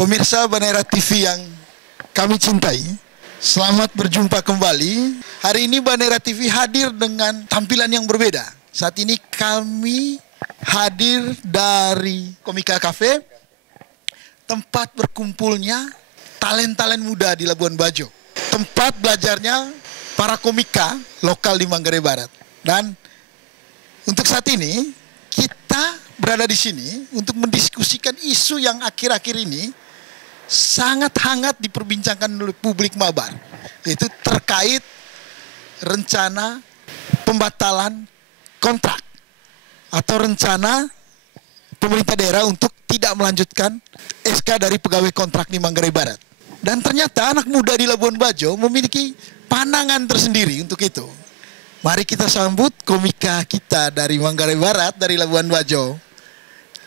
Pemirsa Banera TV yang kami cintai, selamat berjumpa kembali. Hari ini Banera TV hadir dengan tampilan yang berbeda. Saat ini kami hadir dari Komika Cafe, tempat berkumpulnya talent-talent muda di Labuan Bajo. Tempat belajarnya para komika lokal di Manggarai Barat. Dan untuk saat ini kita berada di sini untuk mendiskusikan isu yang akhir-akhir ini sangat hangat diperbincangkan oleh publik Mabar, yaitu terkait rencana pembatalan kontrak atau rencana pemerintah daerah untuk tidak melanjutkan SK dari pegawai kontrak di Manggarai Barat. Dan ternyata anak muda di Labuan Bajo memiliki pandangan tersendiri untuk itu. Mari kita sambut komika kita dari Manggarai Barat, dari Labuan Bajo.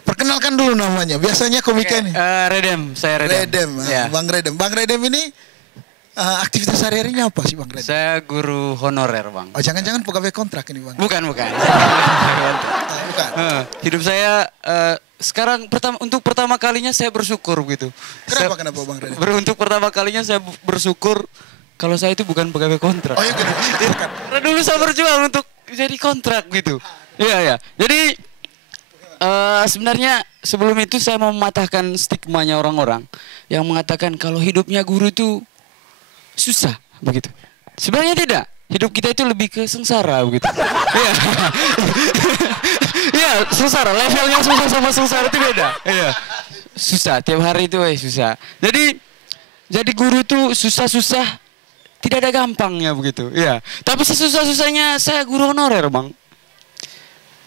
Perkenalkan dulu namanya. Biasanya komika ini. Redem, saya Redem. Redem, ya. Bang Redem. Bang Redem ini aktivitas sehari-harinya apa sih Bang Redem? Saya guru honorer, Bang. Oh, jangan-jangan pegawai kontrak ini Bang? Bukan. Bukan. Hidup saya sekarang untuk pertama kalinya saya bersyukur gitu. Kenapa Bang Redem? Untuk pertama kalinya saya bersyukur kalau saya itu bukan pegawai kontrak. Oh iya, kan. Karena dulu saya berjuang untuk jadi kontrak gitu. Iya. Jadi sebenarnya sebelum itu saya mau mematahkan stigmanya orang-orang yang mengatakan kalau hidupnya guru itu susah begitu. Sebenarnya tidak. Hidup kita itu lebih ke sengsara begitu. Iya. Iya, sengsara. Levelnya susah sama sengsara itu beda. Iya. Susah, tiap hari itu susah. Jadi guru itu susah-susah, tidak ada gampangnya begitu. Iya. Tapi sesusah-susahnya saya guru honorer, Bang.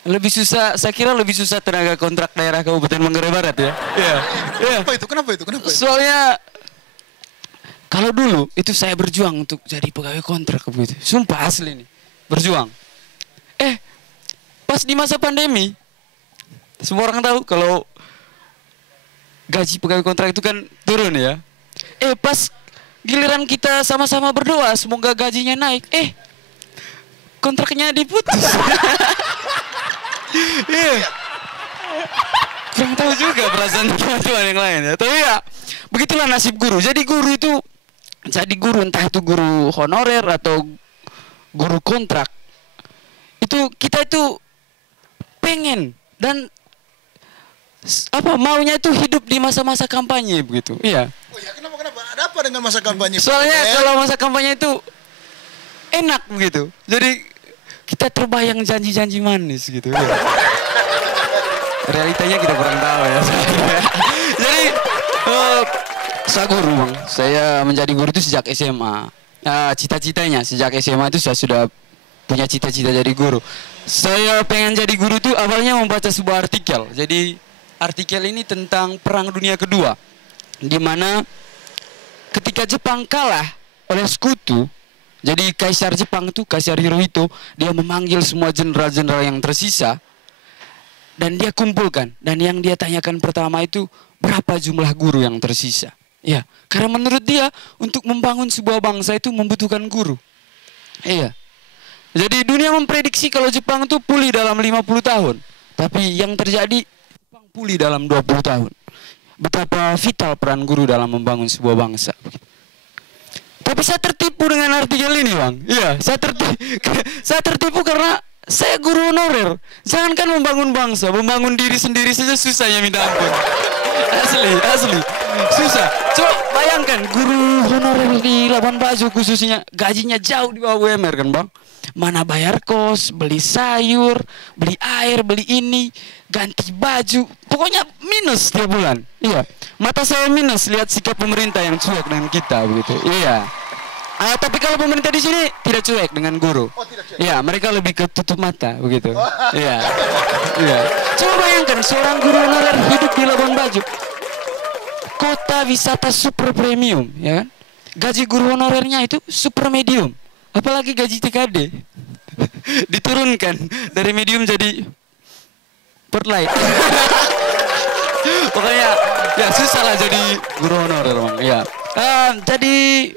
Lebih susah, saya kira lebih susah tenaga kontrak daerah Kabupaten Manggarai Barat ya. Iya. Kenapa itu? Soalnya kalau dulu itu saya berjuang untuk jadi pegawai kontrak begitu. Sumpah asli nih, berjuang. Pas di masa pandemi, semua orang tahu kalau gaji pegawai kontrak itu kan turun ya. Pas giliran kita sama-sama berdoa semoga gajinya naik, kontraknya diputus. Iya. Kurang tahu juga perasaan teman-teman yang lain ya. Tapi ya begitulah nasib guru. Jadi guru itu entah itu guru honorer atau guru kontrak. Itu kita itu pengen dan maunya itu hidup di masa-masa kampanye begitu. Iya. Oh ya, kenapa? Ada apa dengan masa kampanye? Soalnya kalau masa kampanye itu enak begitu. Jadi kita terbayang janji-janji manis gitu ya. Realitanya kita kurang tahu ya. Jadi saya guru Bang. Saya menjadi guru itu sejak SMA. Cita-citanya sejak SMA itu saya sudah punya cita-cita jadi guru. Saya pengen jadi guru itu awalnya membaca sebuah artikel. Jadi artikel ini tentang Perang Dunia Kedua. Di mana ketika Jepang kalah oleh sekutu, jadi Kaisar Jepang itu, Kaisar Hirohito, dia memanggil semua jenderal-jenderal yang tersisa dan dia kumpulkan. Dan yang dia tanyakan pertama itu berapa jumlah guru yang tersisa. Ya, karena menurut dia untuk membangun sebuah bangsa itu membutuhkan guru. Iya. Jadi dunia memprediksi kalau Jepang itu pulih dalam 50 tahun. Tapi yang terjadi Jepang pulih dalam 20 tahun. Betapa vital peran guru dalam membangun sebuah bangsa. Tapi saya tertipu dengan artikel ini Bang. Iya, saya tertipu karena saya guru honorer. Jangankan membangun bangsa, membangun diri sendiri saja susah ya minta ampun. Asli. Susah. Coba bayangkan guru honorer di Labuan Bajo khususnya gajinya jauh di bawah UMR kan Bang. Mana bayar kos, beli sayur, beli air, beli ini, ganti baju. Pokoknya minus tiap bulan. Iya. Mata saya minus lihat sikap pemerintah yang cuek dengan kita begitu. Iya. Tapi kalau pemerintah di sini tidak cuek dengan guru. Oh, tidak cuek. Iya, mereka lebih ke tutup mata begitu. Iya. Iya. Coba bayangkan seorang guru honorer hidup di Labuan Bajo. Kota wisata super premium, ya kan? Gaji guru honorernya itu super medium. Apalagi gaji TKD. Diturunkan dari medium jadi perlight. Pokoknya ya susah lah jadi guru honorer Bang. Ya. Jadi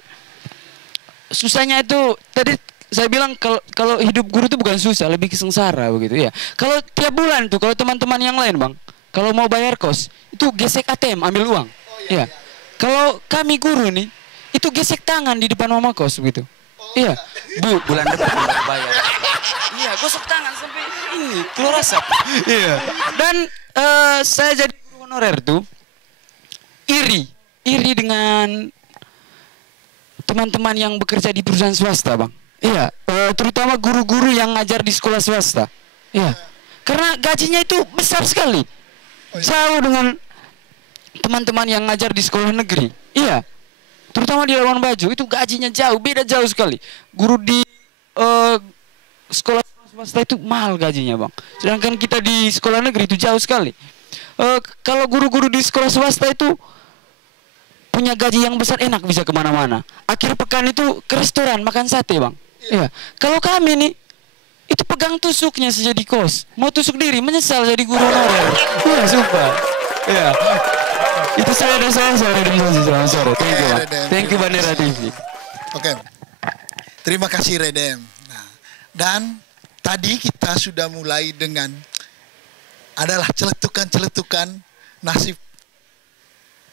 susahnya itu tadi saya bilang kalau hidup guru itu bukan susah, lebih sengsara begitu ya. Kalau tiap bulan tuh kalau teman-teman yang lain Bang, kalau mau bayar kos itu gesek ATM ambil uang. Oh Iya. Kalau kami guru nih, itu gesek tangan di depan mama kos begitu. Iya. Bu, bulan depan baru bayar. Iya, gosok tangan sampai ini keluar asap. Iya. Dan saya jadi guru honorer tuh iri dengan teman-teman yang bekerja di perusahaan swasta, Bang. Iya, terutama guru-guru yang ngajar di sekolah swasta. Iya. Karena gajinya itu besar sekali. Jauh dengan teman-teman yang ngajar di sekolah negeri. Iya. Terutama di Labuan Bajo itu gajinya beda jauh sekali. Guru di sekolah swasta itu mahal gajinya, Bang. Sedangkan kita di sekolah negeri itu jauh sekali. Kalau guru-guru di sekolah swasta itu punya gaji yang besar, enak bisa kemana-mana. Akhir pekan itu ke restoran makan sate, Bang. Iya. Kalau kami nih itu pegang tusuknya sejadi kos. Mau tusuk diri, menyesal jadi guru honorer. Iya, sumpah. Iya. Itu saya dan saya sore di sini. Selamat sore. Thank you, Bang. Thank you Bandera TV. Oke. Terima kasih Redem. Nah, dan tadi kita sudah mulai dengan adalah celetukan-celetukan nasib.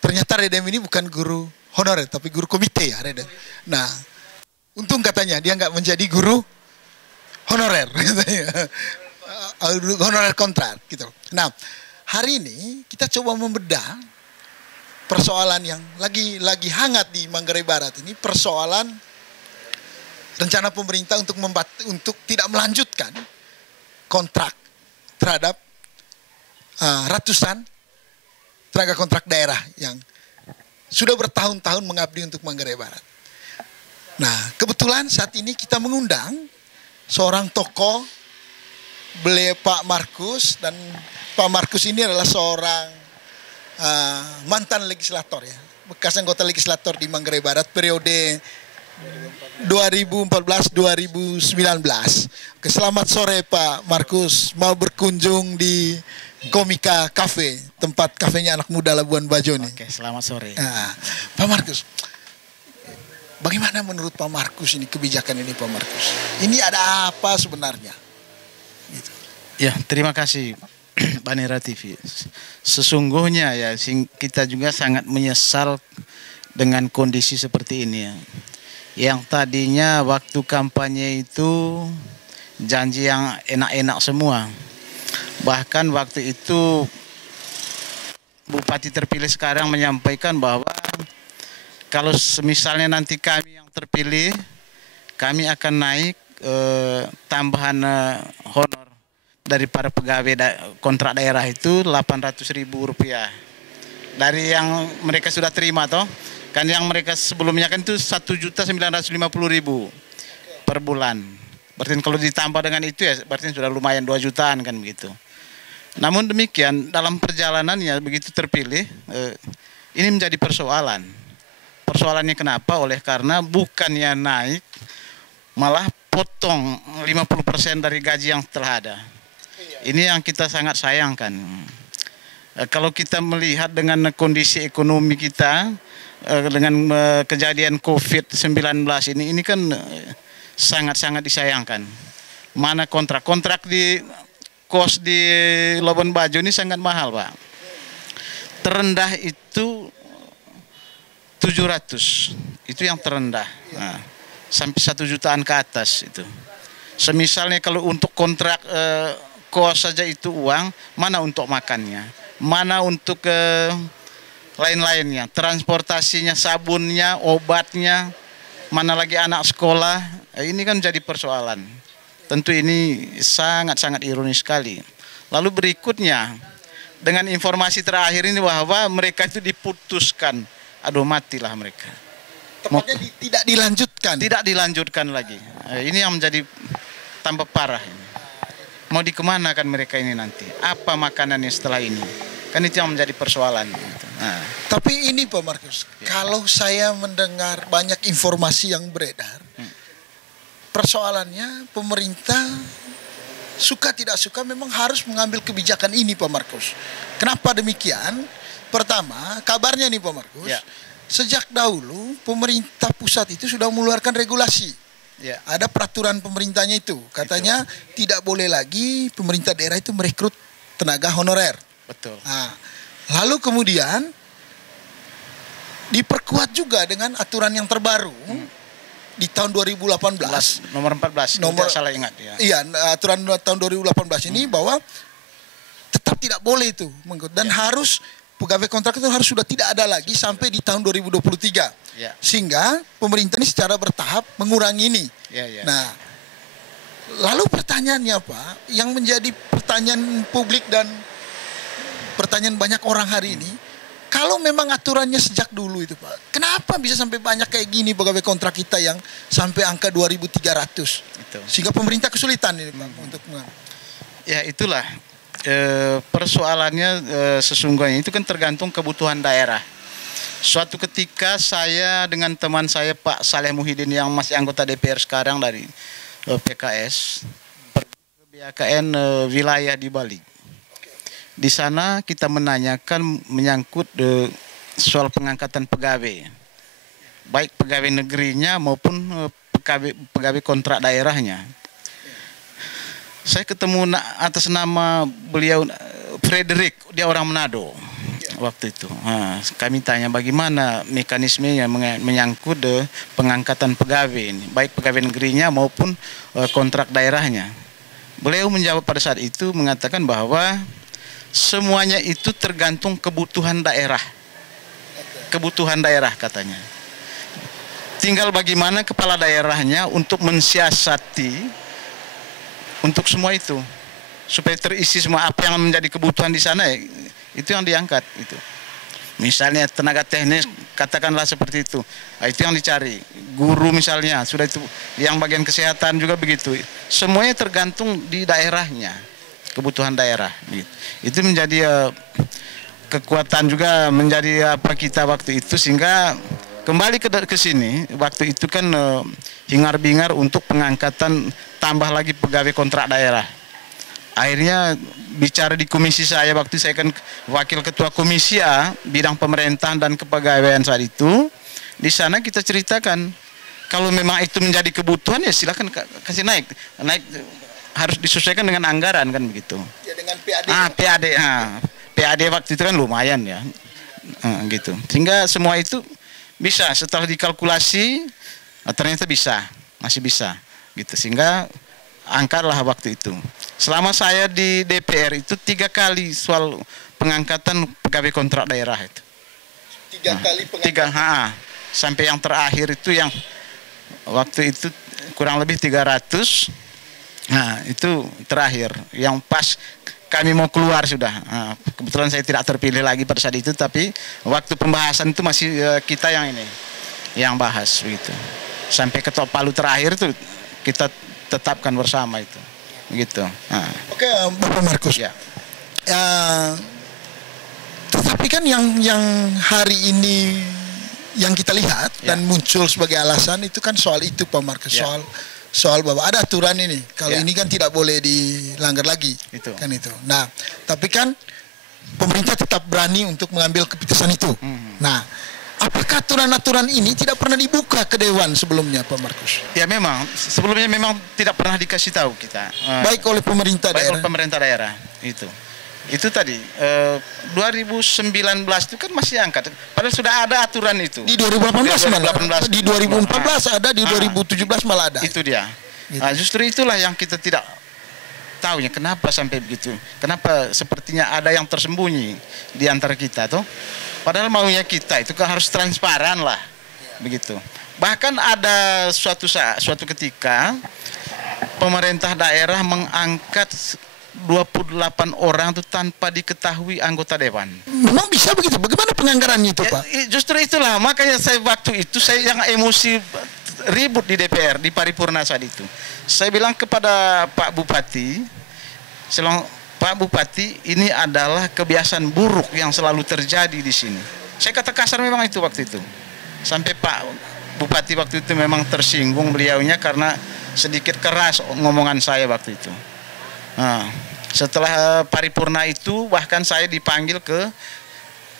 Ternyata Redem ini bukan guru honorer tapi guru komite ya Redem. Nah, untung katanya dia nggak menjadi guru honorer, honorer kontrak gitu. Nah, hari ini kita coba membedah persoalan yang lagi hangat di Manggarai Barat ini, persoalan rencana pemerintah untuk tidak melanjutkan kontrak terhadap ratusan tenaga kontrak daerah yang sudah bertahun-tahun mengabdi untuk Manggarai Barat. Nah, kebetulan saat ini kita mengundang seorang tokoh, beliau Pak Markus, dan Pak Markus ini adalah seorang mantan legislator ya, bekas anggota legislator di Manggarai Barat periode 2014-2019. Oke, selamat sore Pak Markus, mau berkunjung di Komika Cafe, tempat kafenya anak muda Labuan Bajo nih. Oke, selamat sore. Nah, Pak Markus, bagaimana menurut Pak Markus ini kebijakan ini Pak Markus? Ini ada apa sebenarnya? Gitu. Ya, terima kasih Bandera TV. Sesungguhnya ya kita juga sangat menyesal dengan kondisi seperti ini ya. Yang tadinya waktu kampanye itu janji yang enak-enak semua. Bahkan waktu itu Bupati terpilih sekarang menyampaikan bahwa kalau misalnya nanti kami yang terpilih, kami akan naik tambahan honor dari para pegawai kontrak daerah itu Rp800.000 dari yang mereka sudah terima toh. Kan yang mereka sebelumnya kan itu Rp1.950.000 per bulan. Berarti kalau ditambah dengan itu ya berarti sudah lumayan 2 jutaan kan begitu. Namun demikian dalam perjalanannya begitu terpilih ini menjadi persoalan. Persoalannya kenapa? Oleh karena bukannya naik, malah potong 50% dari gaji yang telah ada. Ini yang kita sangat sayangkan. Kalau kita melihat dengan kondisi ekonomi kita, dengan kejadian COVID-19 ini kan sangat-sangat disayangkan. Mana kontrak di kos di Labuan Bajo ini sangat mahal, Pak. Terendah itu 700, itu yang terendah. Nah, sampai 1 jutaan ke atas itu. Semisalnya kalau untuk kontrak kos saja itu uang, mana untuk makannya, mana untuk lain-lainnya, transportasinya, sabunnya, obatnya, mana lagi anak sekolah, ini kan jadi persoalan. Tentu ini sangat-sangat ironis sekali. Lalu berikutnya, dengan informasi terakhir ini bahwa mereka itu diputuskan, aduh matilah mereka. Tepatnya tidak dilanjutkan. Tidak dilanjutkan lagi. Ini yang menjadi tambah parah. Mau dikemanakan mereka ini nanti? Apa makanannya setelah ini? Kan itu yang menjadi persoalan. Nah. Tapi ini Pak Markus, kalau saya mendengar banyak informasi yang beredar, persoalannya pemerintah suka tidak suka memang harus mengambil kebijakan ini Pak Markus. Kenapa demikian? Pertama, kabarnya nih Pak Markus, sejak dahulu pemerintah pusat itu sudah mengeluarkan regulasi. Ada peraturan pemerintahnya itu, katanya tidak boleh lagi pemerintah daerah itu merekrut tenaga honorer. Betul. Nah, lalu kemudian diperkuat juga dengan aturan yang terbaru di tahun 2018. Nomor 14, Nomor- tidak salah ingat ya. Iya, aturan tahun 2018 ini bahwa tetap tidak boleh itu dan harus pegawai kontrak itu harus sudah tidak ada lagi sampai di tahun 2023. Ya. Sehingga pemerintah ini secara bertahap mengurangi ini. Ya, ya. Nah, lalu pertanyaannya Pak, yang menjadi pertanyaan publik dan pertanyaan banyak orang hari ini, kalau memang aturannya sejak dulu itu Pak, kenapa bisa sampai banyak kayak gini pegawai kontrak kita yang sampai angka 2.300? Itu. Sehingga pemerintah kesulitan ini Pak untuk Ya itulah persoalannya, sesungguhnya itu kan tergantung kebutuhan daerah. Suatu ketika saya dengan teman saya Pak Saleh Muhyiddin yang masih anggota DPR sekarang dari PKS pergi ke BKN wilayah di Bali. Di sana kita menanyakan menyangkut soal pengangkatan pegawai, baik pegawai negerinya maupun pegawai kontrak daerahnya. Saya ketemu atas nama beliau Frederick, dia orang Manado waktu itu. Nah, kami tanya bagaimana mekanismenya menyangkut pengangkatan pegawai ini, baik pegawai negerinya maupun kontrak daerahnya. Beliau menjawab pada saat itu mengatakan bahwa semuanya itu tergantung kebutuhan daerah. Kebutuhan daerah katanya. Tinggal bagaimana kepala daerahnya untuk mensiasati untuk semua itu. Supaya terisi semua apa yang menjadi kebutuhan di sana, itu yang diangkat itu. Misalnya tenaga teknis katakanlah seperti itu. Nah, itu yang dicari. Guru misalnya, sudah itu yang bagian kesehatan juga begitu. Semuanya tergantung di daerahnya. Kebutuhan daerah gitu. Itu menjadi kekuatan juga menjadi apa kita waktu itu, sehingga kembali ke sini waktu itu kan hingar-bingar untuk pengangkatan tambah lagi pegawai kontrak daerah. Akhirnya bicara di komisi saya waktu saya kan wakil ketua komisi A bidang pemerintahan dan kepegawaian saat itu. Di sana kita ceritakan kalau memang itu menjadi kebutuhan ya silakan kasih naik harus disesuaikan dengan anggaran kan begitu. ya dengan PAD. PAD waktu itu kan lumayan ya, gitu. Sehingga semua itu bisa setelah dikalkulasi ternyata masih bisa, gitu. Sehingga angkatlah waktu itu. Selama saya di DPR itu 3 kali soal pengangkatan pegawai kontrak daerah itu. 3 kali pengangkatan. Sampai yang terakhir itu yang waktu itu kurang lebih 300. Nah, itu terakhir yang pas kami mau keluar sudah. Nah, kebetulan saya tidak terpilih lagi pada saat itu, tapi waktu pembahasan itu masih kita yang ini yang bahas begitu. Sampai ketok palu terakhir itu kita tetapkan bersama itu. Begitu. Nah. Oke, Bapak Markus. Ya. Tetapi kan yang hari ini yang kita lihat dan muncul sebagai alasan itu kan soal itu Pak Markus, soal bahwa ada aturan ini. Kalau ini kan tidak boleh dilanggar lagi. Itu. Kan itu. Nah, tapi kan pemerintah tetap berani untuk mengambil keputusan itu. Nah, apakah aturan-aturan ini tidak pernah dibuka ke Dewan sebelumnya Pak Markus? Ya memang, sebelumnya memang tidak pernah dikasih tahu kita. Baik oleh pemerintah baik daerah. oleh pemerintah daerah, itu. Itu tadi, 2019 itu kan masih angkat. Padahal sudah ada aturan itu. Di 2018 malah. Di 2014 ada, di 2017 malah ada. Itu dia. Gitu. Nah, justru itulah yang kita tidak tahunya kenapa sampai begitu. Kenapa sepertinya ada yang tersembunyi di antara kita tuh. Padahal maunya kita itu kan harus transparan lah. Begitu. Bahkan ada suatu ketika pemerintah daerah mengangkat 28 orang itu tanpa diketahui anggota dewan. Memang bisa begitu? Bagaimana penganggarannya itu, Pak? Justru itulah makanya saya waktu itu saya yang emosi ribut di DPR di paripurna saat itu. Saya bilang kepada Pak Bupati, Pak Bupati, ini adalah kebiasaan buruk yang selalu terjadi di sini. Saya kata kasar memang itu waktu itu. Sampai Pak Bupati waktu itu memang tersinggung beliaunya karena sedikit keras ngomongan saya waktu itu. Nah, setelah paripurna itu bahkan saya dipanggil ke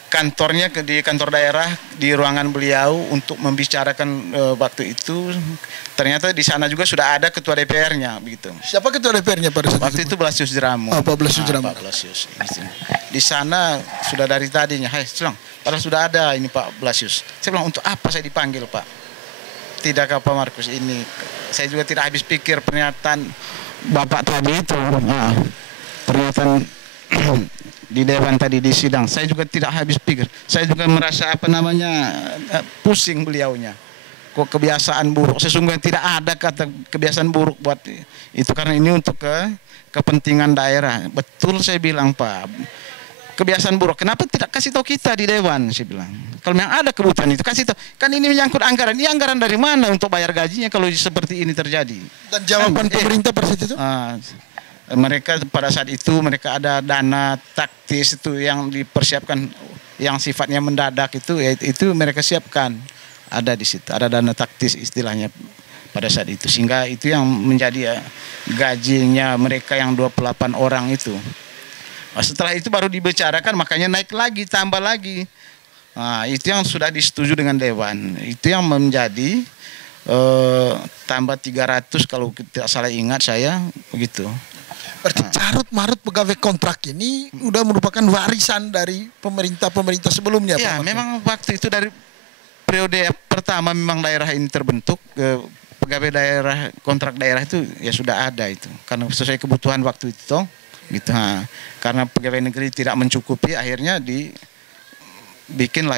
kantornya di kantor daerah di ruangan beliau untuk membicarakan waktu itu. Ternyata di sana juga sudah ada ketua DPR-nya begitu. Siapa ketua DPR-nya pada saat Waktu itu Blasius Jeramu. Oh, Pak Blasius Jeramu. Pak Blasius. Di sana sudah dari tadinya, padahal sudah ada ini Pak Blasius. Saya bilang, untuk apa saya dipanggil Pak? Tidakkah Pak Markus ini? Saya juga tidak habis pikir pernyataan Bapak tadi itu. Nah, pernyataan di dewan tadi di sidang. Saya juga tidak habis pikir. Saya juga merasa pusing beliaunya. Kok kebiasaan buruk, sesungguhnya tidak ada kata kebiasaan buruk buat itu, karena ini untuk kepentingan daerah. Betul saya bilang Pak, kebiasaan buruk, kenapa tidak kasih tahu kita di dewan, saya bilang. Kalau memang ada kebutuhan itu kasih tahu, kan ini menyangkut anggaran. Ini anggaran dari mana untuk bayar gajinya kalau seperti ini terjadi. Dan jawaban pemerintah pada saat itu? Mereka pada saat itu mereka ada dana taktis itu yang dipersiapkan, yang sifatnya mendadak itu mereka siapkan. Ada di situ, ada dana taktis istilahnya pada saat itu, sehingga itu yang menjadi gajinya mereka yang 28 orang itu. Setelah itu baru dibicarakan, makanya naik lagi, tambah lagi. Itu yang sudah disetujui dengan dewan. Itu yang menjadi tambah 300 kalau tidak salah ingat saya begitu. Berarti carut marut pegawai kontrak ini udah merupakan warisan dari pemerintah sebelumnya. Ya, Pak memang waktu itu dari periode pertama memang daerah ini terbentuk, pegawai daerah, kontrak daerah itu ya sudah ada itu, karena sesuai kebutuhan waktu itu toh, gitu. Karena pegawai negeri tidak mencukupi, akhirnya dibikinlah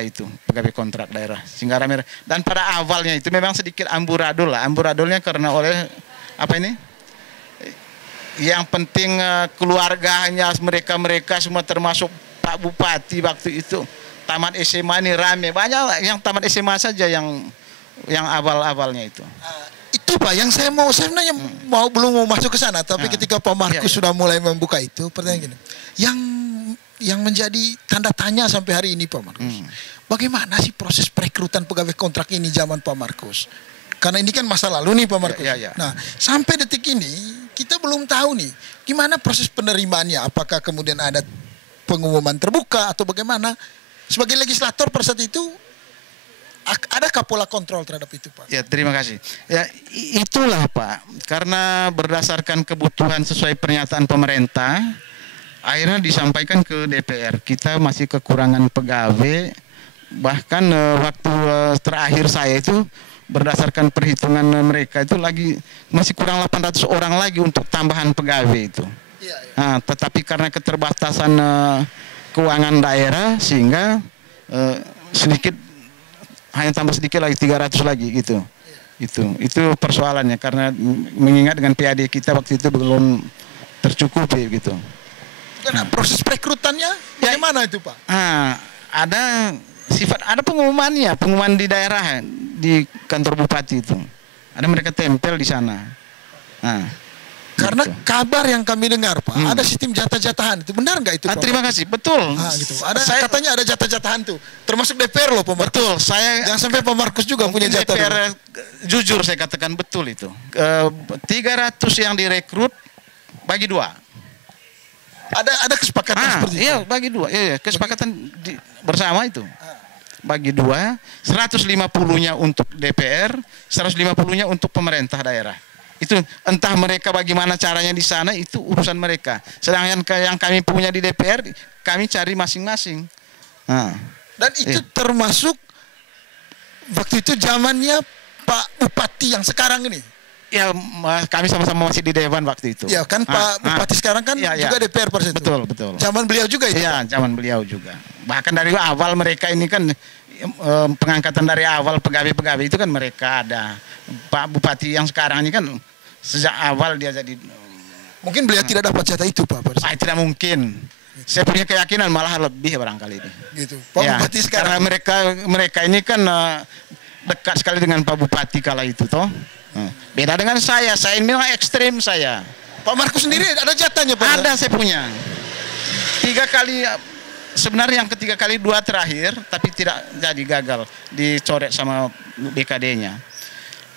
itu pegawai kontrak daerah, sehingga ramai. Dan pada awalnya itu memang sedikit amburadul lah, amburadulnya karena oleh apa ini? Yang penting keluarganya mereka semua termasuk Pak Bupati waktu itu. Tamat SMA ini rame, banyak yang tamat SMA saja yang awal-awalnya itu. Itu Pak yang saya sebenarnya belum mau masuk ke sana, tapi ketika Pak Markus sudah mulai membuka itu, pertanyaan gini, yang menjadi tanda tanya sampai hari ini Pak Markus, bagaimana sih proses perekrutan pegawai kontrak ini zaman Pak Markus? Karena ini kan masa lalu nih Pak Markus. Nah, sampai detik ini kita belum tahu nih gimana proses penerimaannya, apakah kemudian ada pengumuman terbuka atau bagaimana? Sebagai legislator pada saat itu, adakah pola kontrol terhadap itu Pak? Ya, terima kasih. Ya, itulah Pak, karena berdasarkan kebutuhan sesuai pernyataan pemerintah, akhirnya disampaikan ke DPR. Kita masih kekurangan pegawai, bahkan waktu terakhir saya itu, berdasarkan perhitungan mereka itu masih kurang 800 orang lagi untuk tambahan pegawai itu. Tetapi karena keterbatasan keuangan daerah sehingga hanya tambah sedikit lagi 300 lagi gitu. Itu persoalannya, karena mengingat dengan PAD kita waktu itu belum tercukupi gitu. Karena proses perekrutannya bagaimana itu Pak? Ada pengumuman di daerah, di kantor bupati itu. Ada mereka tempel di sana. Karena gitu. kabar yang kami dengar Pak, ada sistem jatah-jatahan. Itu benar nggak itu Pak? Terima kasih, betul. Gitu. Katanya ada jatah-jatahan tuh. Termasuk DPR loh Pak Markus. Betul, jangan sampai Pak Markus juga punya jatah. DPR jujur saya katakan betul itu. 300 yang direkrut bagi 2. Ada kesepakatan seperti itu? Iya, bagi 2. Iya, kesepakatan bersama itu. Bagi 2, 150-nya untuk DPR, 150-nya untuk pemerintah daerah. Itu entah mereka bagaimana caranya di sana, itu urusan mereka. Sedangkan yang kami punya di DPR, kami cari masing-masing. Dan itu termasuk waktu itu zamannya Pak Bupati yang sekarang ini. Ya, kami sama-sama masih di Dewan waktu itu. Ya kan Pak Bupati sekarang kan juga DPR pada itu. Betul. Zaman beliau juga itu. Iya, zaman beliau juga. Bahkan dari awal mereka ini kan pengangkatan dari awal pegawai-pegawai itu kan mereka ada. Pak Bupati yang sekarang ini kan sejak awal dia jadi. Mungkin beliau tidak dapat jatah itu Pak. Tidak mungkin. Saya punya keyakinan malah lebih barangkali ini. Gitu. Pak Bupati sekarang. Karena mereka ini kan dekat sekali dengan Pak Bupati kala itu toh. Beda dengan saya ini memang ekstrim saya. Pak Markus sendiri ada jatahnya Pak? Ada, saya punya. 3 kali, sebenarnya yang ketiga kali 2 terakhir, tapi tidak jadi, gagal. Dicoret sama BKD-nya.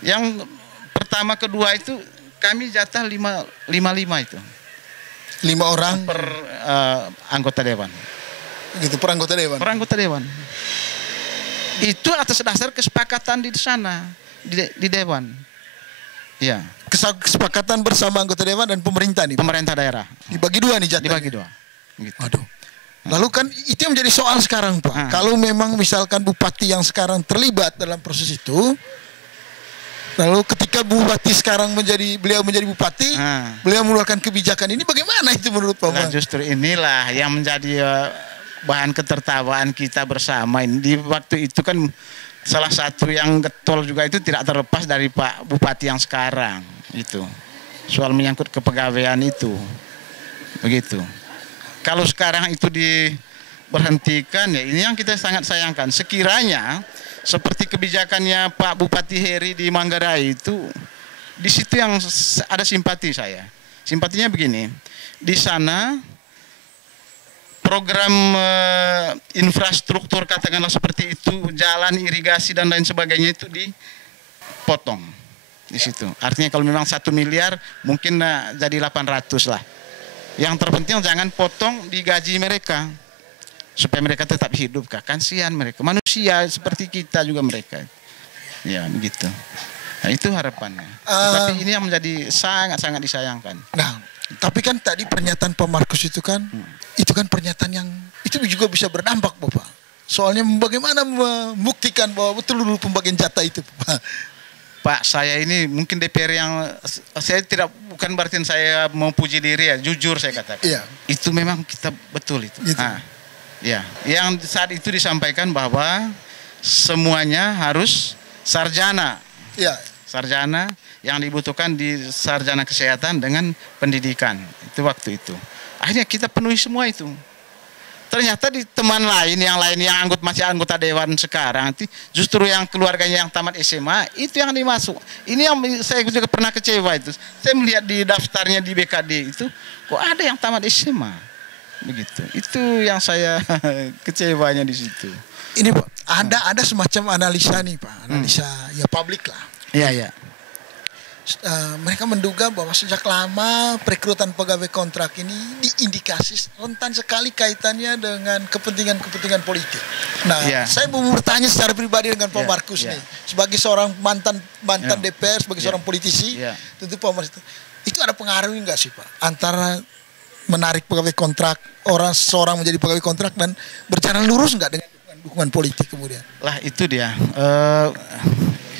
Yang pertama kedua itu kami jatah 55 itu. 5 orang? Per anggota dewan. Gitu, per anggota dewan. Per anggota dewan. Itu atas dasar kesepakatan di sana, di dewan. Ya. Kesepakatan bersama anggota dewan dan pemerintah nih. Pemerintah daerah. Dibagi dua nih jatahnya. Dibagi dua. Gitu. Waduh. Lalu kan itu yang menjadi soal sekarang Pak. Kalau memang misalkan bupati yang sekarang terlibat dalam proses itu, lalu ketika bupati sekarang beliau menjadi bupati, beliau mengeluarkan kebijakan ini, bagaimana itu menurut Pak? Nah, justru inilah yang menjadi bahan ketertawaan kita bersama. Di waktu itu kan salah satu yang getol juga itu tidak terlepas dari Pak Bupati yang sekarang itu. Soal menyangkut kepegawaian itu. Begitu. Kalau sekarang itu diberhentikan, ya ini yang kita sangat sayangkan. Sekiranya seperti kebijakannya Pak Bupati Heri di Manggarai itu, di situ yang ada simpati saya. Simpatinya begini, di sana program infrastruktur katakanlah seperti itu, jalan, irigasi dan lain sebagainya itu dipotong di situ. Artinya kalau memang 1 miliar mungkin jadi 800 lah. Yang terpenting jangan potong di gaji mereka supaya mereka tetap hidup. Kasihan mereka, manusia seperti kita juga mereka. Ya begitu. Nah itu harapannya. Tapi ini yang menjadi sangat-sangat disayangkan. Nah, tapi kan tadi pernyataan Pak Markus itu kan, itu kan pernyataan yang itu juga bisa berdampak Bapak. Soalnya bagaimana membuktikan bahwa betul dulu pembagian jatah itu Pak. Pak, saya ini mungkin DPR yang saya bukan berarti saya mau puji diri ya, jujur saya katakan. Iya. Itu memang kita betul itu. Gitu. Ya, yang saat itu disampaikan bahwa semuanya harus sarjana. Iya. Sarjana yang dibutuhkan di sarjana kesehatan dengan pendidikan. Itu waktu itu. Akhirnya kita penuhi semua itu. Ternyata di teman lain yang masih anggota dewan sekarang, justru yang keluarganya yang tamat SMA itu yang dimasuk. Ini yang saya juga pernah kecewa itu. Saya melihat di daftarnya di BKD itu, kok ada yang tamat SMA, begitu. Itu yang saya kecewanya di situ. Ini Pak, ada semacam analisa nih Pak, analisa ya publik lah. Iya, iya. Mereka menduga bahwa sejak lama perekrutan pegawai kontrak ini diindikasi rentan sekali kaitannya dengan kepentingan politik. Nah, saya mau bertanya secara pribadi dengan Pak Markus nih, sebagai seorang mantan DPR, sebagai seorang politisi, tentu Pak Markus itu ada pengaruh nggak sih Pak antara menarik pegawai kontrak, seorang menjadi pegawai kontrak dan berjalan lurus nggak dengan dukungan politik kemudian? Lah itu dia.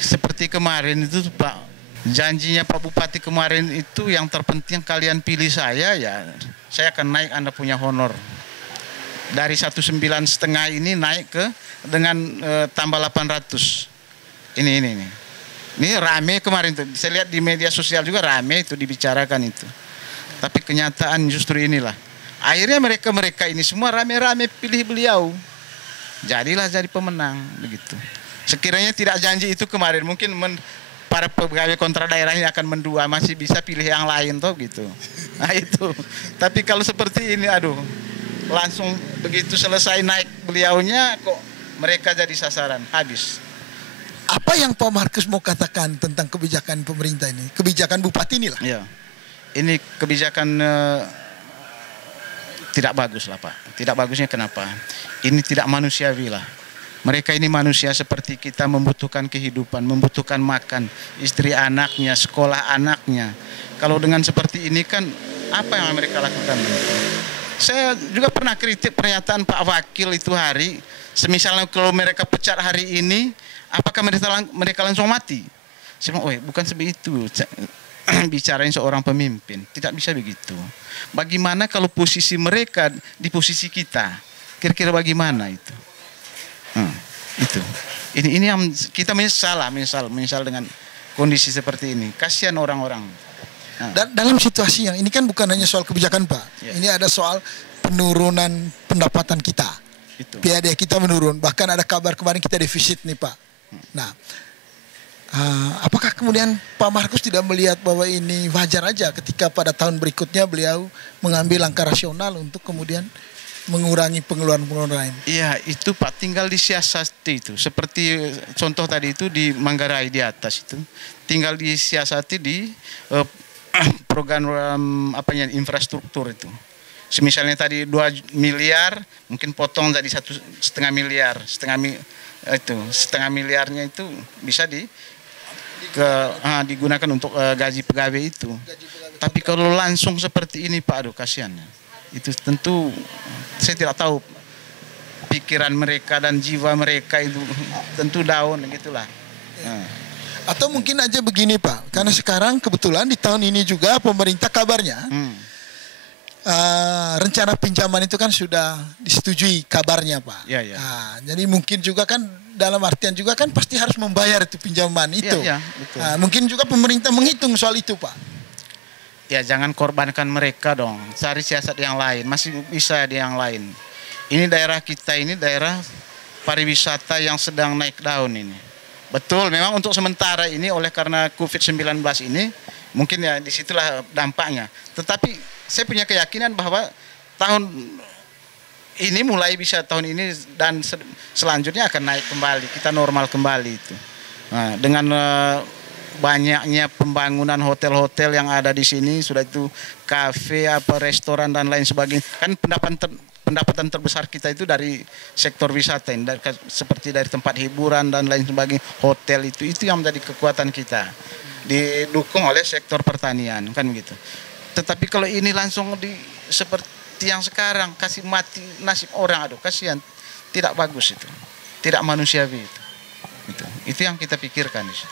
Seperti kemarin itu Pak. Janjinya Pak Bupati kemarin itu yang terpenting kalian pilih saya, ya saya akan naik Anda punya honor. Dari 19,5 ini naik dengan tambah 800. Ini rame kemarin tuh. Saya lihat di media sosial juga rame itu dibicarakan itu. Tapi kenyataan justru inilah. Akhirnya mereka ini semua rame-rame pilih beliau. Jadilah jadi pemenang begitu. Sekiranya tidak janji itu kemarin mungkin para pegawai kontrak daerah ini akan mendua, masih bisa pilih yang lain toh gitu. Nah itu. Tapi kalau seperti ini aduh, langsung begitu selesai naik beliaunya kok mereka jadi sasaran, habis. Apa yang Pak Markus mau katakan tentang kebijakan pemerintah ini? Kebijakan bupati inilah. Ya. Ini kebijakan tidak bagus lah Pak. Tidak bagusnya kenapa? Ini tidak manusiawi lah. Mereka ini manusia seperti kita, membutuhkan kehidupan, membutuhkan makan, istri anaknya, sekolah anaknya. Kalau dengan seperti ini kan apa yang mereka lakukan? Saya juga pernah kritik pernyataan Pak Wakil itu hari, semisalnya kalau mereka pecat hari ini, apakah mereka langsung mati? Saya bilang, bukan seperti itu. Bicarain seorang pemimpin, tidak bisa begitu. Bagaimana kalau posisi mereka di posisi kita? Kira-kira bagaimana itu? Itu. Ini yang kita menyesal dengan kondisi seperti ini. Kasihan orang-orang. Dan dalam situasi yang ini kan bukan hanya soal kebijakan Pak. Ini ada soal penurunan pendapatan kita. PAD kita menurun. Bahkan ada kabar kemarin kita defisit nih Pak. Nah, apakah kemudian Pak Markus tidak melihat bahwa ini wajar aja ketika pada tahun berikutnya beliau mengambil langkah rasional untuk kemudian mengurangi pengeluaran lain? Iya, itu Pak, tinggal disiasati itu. Seperti contoh tadi itu di Manggarai di atas itu, tinggal disiasati di program infrastruktur itu. Misalnya tadi 2 miliar, mungkin potong jadi 1,5 miliar, setengah miliarnya itu bisa digunakan untuk gaji pegawai itu. Tapi kalau langsung seperti ini Pak, aduh kasihan. Itu tentu saya tidak tahu pikiran mereka dan jiwa mereka itu tentu down gitulah. Atau mungkin aja begini Pak, karena sekarang kebetulan di tahun ini juga pemerintah kabarnya rencana pinjaman itu kan sudah disetujui kabarnya Pak. Ya, ya. Jadi mungkin juga kan dalam artian juga kan pasti harus membayar itu pinjaman itu. Ya, betul. Mungkin juga pemerintah menghitung soal itu Pak. Ya jangan korbankan mereka dong, cari siasat yang lain, masih bisa di yang lain. Ini daerah kita ini daerah pariwisata yang sedang naik daun ini. Betul, memang untuk sementara ini oleh karena COVID-19 ini, mungkin ya disitulah dampaknya. Tetapi saya punya keyakinan bahwa tahun ini mulai bisa tahun ini dan selanjutnya akan naik kembali, kita normal kembali itu. Nah, dengan banyaknya pembangunan hotel-hotel yang ada di sini, sudah itu kafe, restoran dan lain sebagainya. Kan pendapatan terbesar kita itu dari sektor wisata, seperti dari tempat hiburan dan lain sebagainya. Hotel itu yang menjadi kekuatan kita. Didukung oleh sektor pertanian, kan begitu. Tetapi kalau ini langsung seperti yang sekarang, kasih mati nasib orang, aduh kasihan, tidak bagus itu, tidak manusiawi itu. Itu yang kita pikirkan di situ.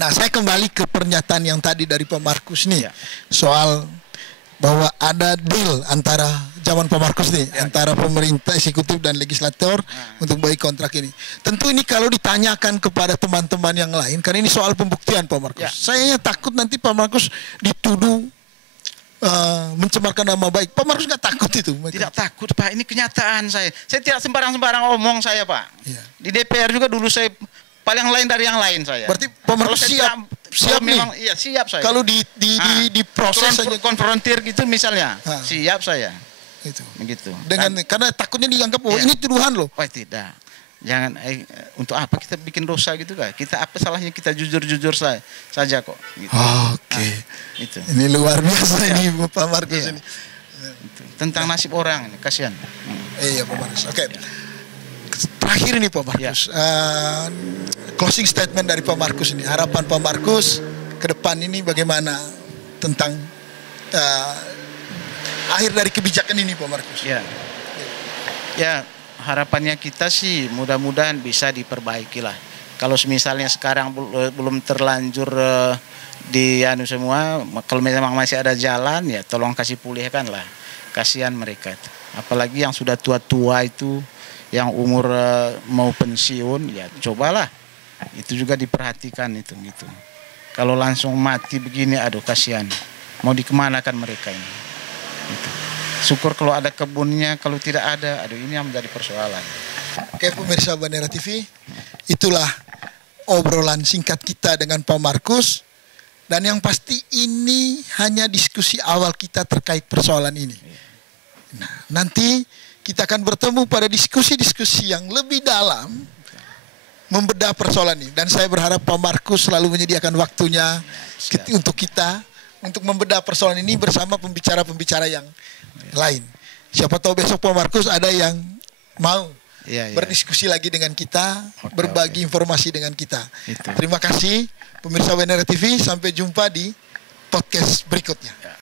Nah, saya kembali ke pernyataan yang tadi dari Pak Markus nih, Ya. soal bahwa ada deal antara zaman Pak Markus nih, antara pemerintah eksekutif dan legislator untuk bagi kontrak ini. Tentu ini kalau ditanyakan kepada teman-teman yang lain, karena ini soal pembuktian Pak Markus. Ya. Saya takut nanti Pak Markus dituduh mencemarkan nama baik. Pak Markus nggak takut itu? Tidak takut Pak, ini kenyataan saya. Saya tidak sembarang-sembarang omong saya Pak. Ya. Di DPR juga dulu saya paling lain dari yang lain saya. Berarti Pak Markus siap nih? Memang, iya siap saya. Kalau diproses saja. Konfrontir gitu misalnya, siap saya. Itu. Begitu. Karena takutnya dianggap ini tuduhan loh. Oh tidak. Jangan untuk apa kita bikin dosa gitu kan? Kita apa salahnya kita jujur-jujur saja kok. Gitu. Oke. Itu. Ini luar biasa ini Pak Markus ini. Tentang nasib orang ini kasihan. Iya Pak Markus. Oke. Terakhir ini Pak Markus. Closing statement dari Pak Markus ini. Harapan Pak Markus ke depan ini bagaimana tentang akhir dari kebijakan ini Pak Markus? Ya, harapannya kita sih mudah-mudahan bisa diperbaiki lah. Kalau misalnya sekarang belum terlanjur semua, kalau memang masih ada jalan ya tolong kasih pulihkan lah. Kasihan mereka itu. Apalagi yang sudah tua-tua itu, yang umur mau pensiun ya cobalah. Itu juga diperhatikan itu gitu. Kalau langsung mati begini aduh kasihan. Mau dikemanakan mereka ini? Gitu. Syukur kalau ada kebunnya, kalau tidak ada, aduh ini yang menjadi persoalan. Oke pemirsa Banera TV, itulah obrolan singkat kita dengan Pak Markus. Dan yang pasti ini hanya diskusi awal kita terkait persoalan ini. Nah, nanti kita akan bertemu pada diskusi-diskusi yang lebih dalam membedah persoalan ini. Dan saya berharap Pak Markus selalu menyediakan waktunya untuk kita, untuk membedah persoalan ini bersama pembicara-pembicara yang lain. Siapa tahu besok Pak Markus ada yang mau berdiskusi lagi dengan kita, berbagi informasi dengan kita. Terima kasih pemirsa Banera TV, sampai jumpa di podcast berikutnya.